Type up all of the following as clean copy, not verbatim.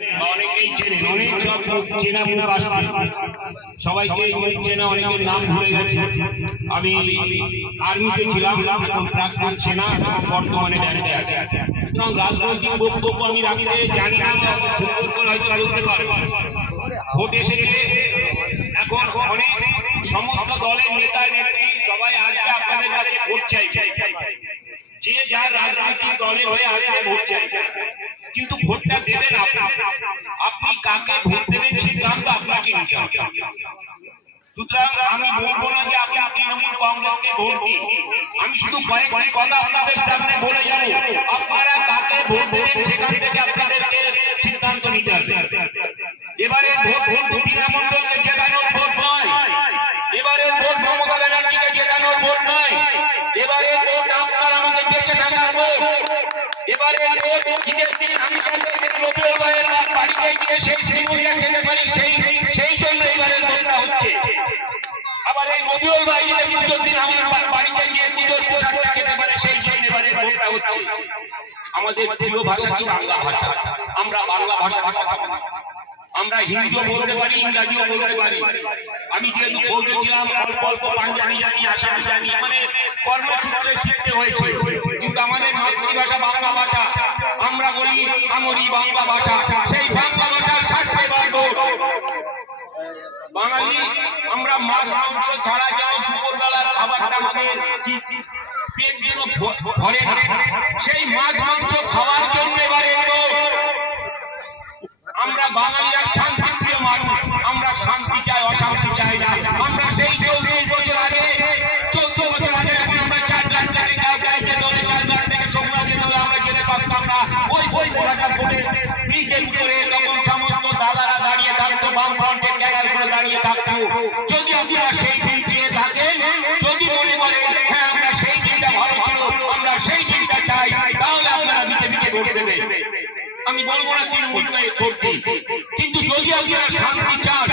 অনেকেই চেনে, অনেক সব চেনা মুখ আসছে, সবাইকে চেনা, অনেকের নাম ভুলে গেছে। আমি আর্মিতে ছিলাম, এখন প্রাক্তন সেনা, বর্তমানে ব্যান্ডে আছে। সুতরাং রাজনৈতিক বক্তব্য আমি রাখতে জানি না, সুন্দর হয়তো বলতে পারবো। ভোট এসেছে, এখন অনেক সমস্ত দলের নেতা নেত্রী সবাই আসবে আপনাদের কাছে ভোট চাইছে, যে যার রাজনৈতিক দলের হয়ে আসবে ভোট চাইছে। কিন্তু ভোটটা দেবেন আপনি কাকে ভোট দেবেন সিদ্ধান্ত আপনাকে নিতে হবে। সুতরাং আমি বলবো না যে আপনি তৃণমূল কংগ্রেসকে ভোট দিন, আমি শুধু কয়েকটি কথা আপনাদের সামনে বলে যাবো, আপনারা কাকে ভোট দেবেন সেখান থেকে আপনাদেরকে সিদ্ধান্ত নিতে হবে। এবারে ভোট দীনা মণ্ডলকে জেতানোর ভোট নয়, এবারে ভোট মমতা ব্যানার্জিকে জেতানোর ভোট নয়, এবারে ভোট আপনার আমাকে বেঁচে থাকার ভোট। এবারে আমি বাড়িতে গিয়ে সেই তৃণমূলটা খেতে পারি, সেই জন্য এবারে ভোটটা হচ্ছে। আবার এই রবিউল ভাই যদি পুজোর দিন আমার বাড়িতে গিয়ে পুজোর পোশাকটা খেতে পারে, সেই জন্য এবারে ভোটটা হচ্ছে। আমাদের প্রিয় ভাষা কি বাংলা ভাষা, আমরা বাংলা ভাষা কথা বলি, আমরা হিন্দিও বলতে পারি, ইংরাজিও বলতে পারি। আমি যেহেতু পৌঁছেছিলাম অল্প অল্প পাঞ্জাবি জানি, আসামি জানি, মানে কর্মসূত্রে শিখতে হয়েছে, কিন্তু আমাদের মাতৃভাষা বাংলা ভাষা, আমরা বলি আমরি বাংলা ভাষা, সেই বাংলা ভাষা থাকতে পারবো। বাঙালি আমরা মাছ মাংস ছাড়া যেন দুপুরবেলার খাবারটা আমাদের পেট যেন ভরে না, সেই মাছ মাংস খাওয়ার জন্য এবারে আমরা বাঙালিরা শান্তিপ্রিয় মানুষ, আমরা শান্তি চাই, অশান্তি চাই না। আমরা সেই 40 বছর আগে 14 বছর আগে এখন আমরা 4 ঘাট থেকে গাইতে দলে 4 ঘাট থেকে সোমনাথে দলে আমরা যেতে পারতাম না। ওই ঘোড়াটা ভোটে ব্রিজের উপরে তখন সমস্ত দাদারা দাঁড়িয়ে থাকতো, বামফ্রন্টের ক্যাডারগুলো দাঁড়িয়ে থাকতো। যদি আপনারা সেই দিন চেয়ে থাকেন, যদি মনে করেন হ্যাঁ আমরা সেই দিনটা ভালো ছিল, আমরা সেই দিনটা চাই, তাহলে আপনারা বিজেপিকে ভোট দেবেন। আমি বলবো না তৃণমূলকে ভোট দিন, কিন্তু যদি আপনারা শান্তি চান,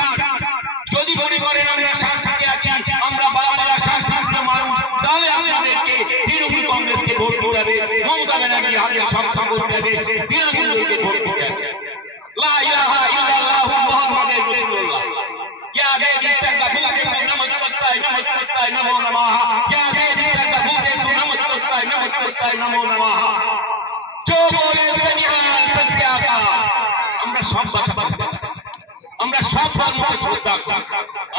যদি মনে করেন আমরা শান্তিতে আছি, আমরা বাংলা শান্তিপ্রিয় মানুষ, তাহলে আপনাদেরকে তৃণমূল কংগ্রেসকে ভোট দিতে হবে, মমতা ব্যানার্জি হাতে সক্ষম করতে হবে, তৃণমূলকে ভোট দিতে হবে। লা ইলাহা ইল্লাল্লাহু মুহাম্মাদুর রাসূলুল্লাহ। ইয়া দেবী সর্বভূতে নমস্কার নমস্কার নমো নমঃ। ইয়া দেবী সর্বভূতে নমস্কার নমস্কার নমো নমঃ। जो बोले सनिहाल सत्याका। আমরা সব ভাষা বলতে পারি, আমরা সব ধর্মকে শ্রদ্ধা করি।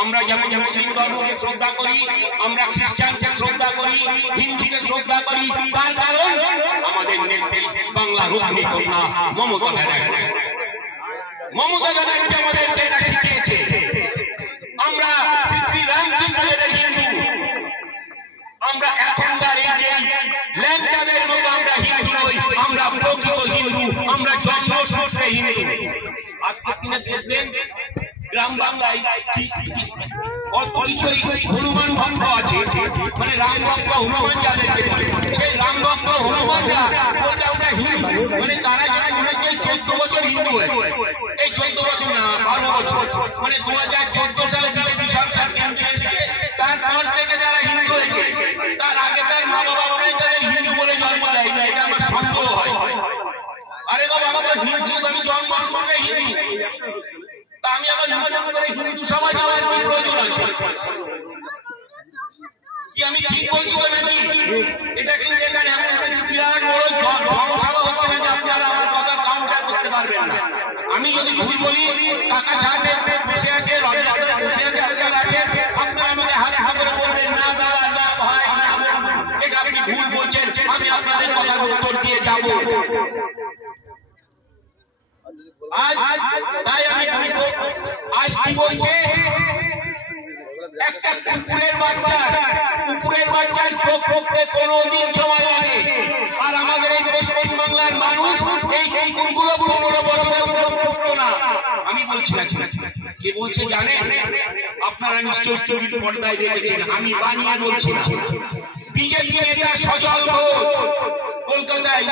আমরা যেমন মুসলিম ধর্মকে শ্রদ্ধা করি, আমরা খ্রিস্টানকে শ্রদ্ধা করি, হিন্দুকে শ্রদ্ধা করি, তার কারণ আমাদের নেত্রী বাংলা রূপনী কন্যা মমতা ব্যানার্জি। মমতা ব্যানার্জি আমাদেরকে এটা শিখিয়েছে। আমরা শ্রী রামকৃষ্ণের হিন্দু, আমরা এখনকার এই যে ল্যাংটাদের মতো আমরা হিন্দু নই, আমরা প্রকৃত হিন্দু, আমরা জন্মসূত্রে হিন্দু। আজকে দিনে দেখবেন গ্রাম বাংলায় অল্প কিছুই হনুমান ভক্ত আছে, মানে রাম ভক্ত হনুমান যাদেরকে বলে, সেই রাম ভক্ত হনুমানরা বলতে আমরা হিন্দু, মানে তারা যারা মনে হয় 14 বছর হিন্দু হয়েছে, এই 14 বছর না 12 বছর, মানে 2014 সালে বিজেপি সরকার কেন্দ্রে এসেছে, তারপর থেকে যারা হিন্দু হয়েছে, তার আগে তার মা বাবা ওরাই তাদের হিন্দু বলে জন্ম দেয় না, এটা আমার সন্দেহ হয়। আরে বাবা আমাদের হিন্দু, আমি জন্মসূত্রে হিন্দু, তা আমি আবার নতুন করে হিন্দু সমাজ আমার কি প্রয়োজন আছে? কি আমি ঠিক বলছি নাকি? এটা কিন্তু এখানে বিরাট বড় জনসভা হচ্ছে না যে আপনারা আমার কথা কাউন্টার করতে পারবেন না। আমি যদি ভুল বলি, কাকা ঝাড়ে বসে আছে, রাজনীতিতে বসে আছে, আপনারা আছেন, আপনারা আমাকে হাত ধরে বলবেন না দাদা না ভাই না, এটা আপনি ভুল বলছেন, আমি আপনাদের কথার উত্তর দিয়ে যাব। আজ তাই আমি আজ কি বলছে, একটা কুকুরের বাচ্চার চোখ পড়তে 15 দিন সময় লাগে, আর আমাদের এই পশ্চিম বাংলার মানুষ এই কুকুরগুলো 15 বছরেও পড়তো না। আমি বলছি না, কে বলছে জানেন? আপনারা নিশ্চয়ই টিভির পর্দায় দেখেছেন, আমি বানিয়ে বলছি না। বিজেপি নেতা সজল ঘোষ কলকাতায়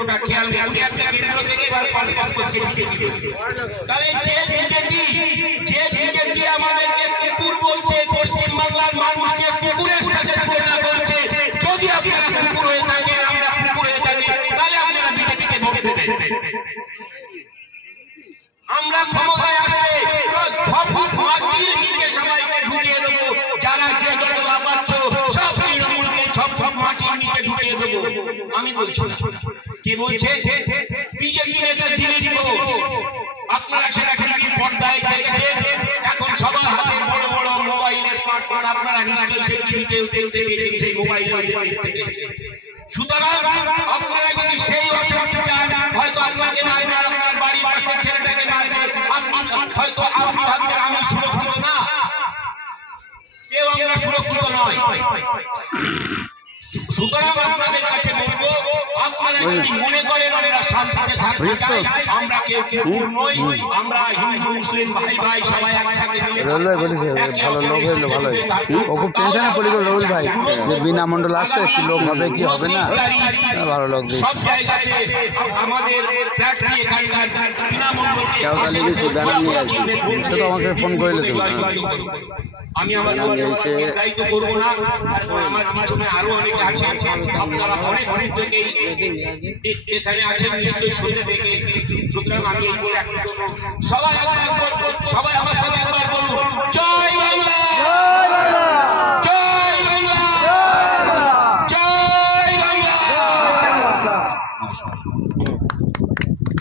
ওটা খেয়াল নেই, আমি একটা কেন্দ্র থেকে এবার পাস করছি। তাহলে যে বিজেপি আমাদেরকে কুকুর বলছে, পশ্চিম বাংলার মানুষকে কুকুরের সাথে তুলনা করছে, যদি আপনারা কুকুর হয়ে থাকেন, আমরা কুকুর হয়ে থাকি, থেকে দেবে। আমরা ক্ষমতায় আসলে 6 ফুট মাটির নিচে সবাইকে ঢুকিয়ে দেবো। যারা যে দল লাপাচ্ছ সব তৃণমূলকে 6 ফুট মাটির নিচে ঢুকিয়ে দেবো। আমি বলছি না, কে বলছে? বিজেপি নেতা দিলীপ ঘোষ। আপনারা সেটা টিভির পর্দায় দেখেছেন। এখন সবার হাতে বড় বড় মোবাইল, স্মার্টফোন। আপনারা নিশ্চয়ই সেই টিভিতে সেই মোবাইল দেখেছেন। সুতরাং আপনারা যদি সেই অশান্তি চান, হয়তো আপনাকে মারবে, আপনার বাড়ির পাশের ছেলেটাকে মারবে, হয়তো আপনি ভাববেন আমি সুরক্ষিত না। কেউ আমরা সুরক্ষিত নয়। সুতরাং আপনাদের কাছে বলবো, আপনারা যদি মনে করেন আমরা শান্তিতে থাকতে চাই, আমরা কেউ নই। আমরা হিন্দু মুসলিম ভাই ভাই সবাই একসাথে মিলে রবিল ভাই বলেছে ভালো লোক হইলো ভালোই। ও খুব টেনশনে পড়ে গেল রবিল ভাই যে বিনা মন্ডল আসছে, কি লোক হবে কি হবে না। ভালো লোক দিয়েছে। সব জায়গাতে আমাদের প্রার্থী এখানকার তৃণমূলকে কেউ তাহলে কিছু ব্যানার নিয়ে আসি, সে তো আমাকে ফোন করলে দেবো। আমি আমার দায়িত্ব করবো না। আমার পিছনে আরো অনেকে আছেন, আপনারা অনেক অনেক থেকে এখানে আছেন, নিশ্চয়ই শুনতে দেখে। সুতরাং আমি এই বলে সবাই আমার সাথে একবার বলুন, জয় বাংলা, জয় বাংলা, জয় বাংলা।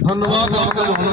ধন্যবাদ।